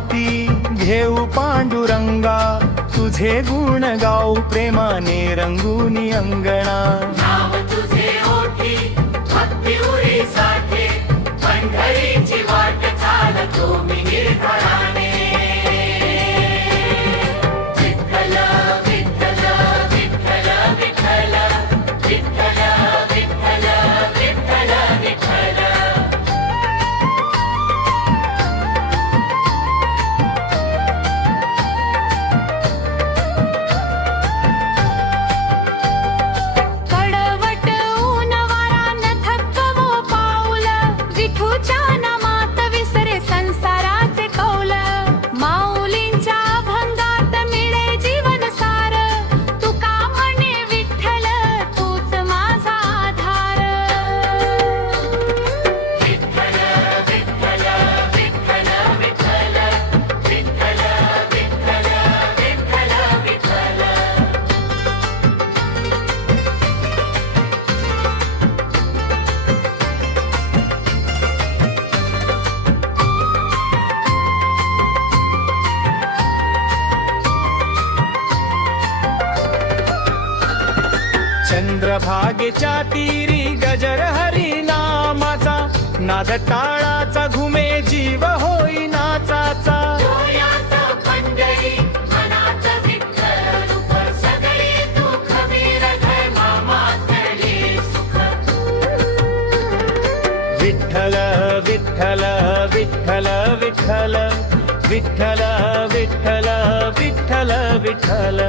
हाती घेऊ पांडुरंगा तुझे गुण गाऊ प्रेमाने रंगून अंगणा. पंढरीची वाट चालतो मी निर्धारा चंद्रभागेच्या तीरी गजर हरी नामाचा नाद टाळाचा घुमे जीव होई नाचाचा विठ्ठल विठ्ठल विठ्ठल विठ्ठल. विठ्ठल विठ्ठल विठ्ठल विठ्ठल.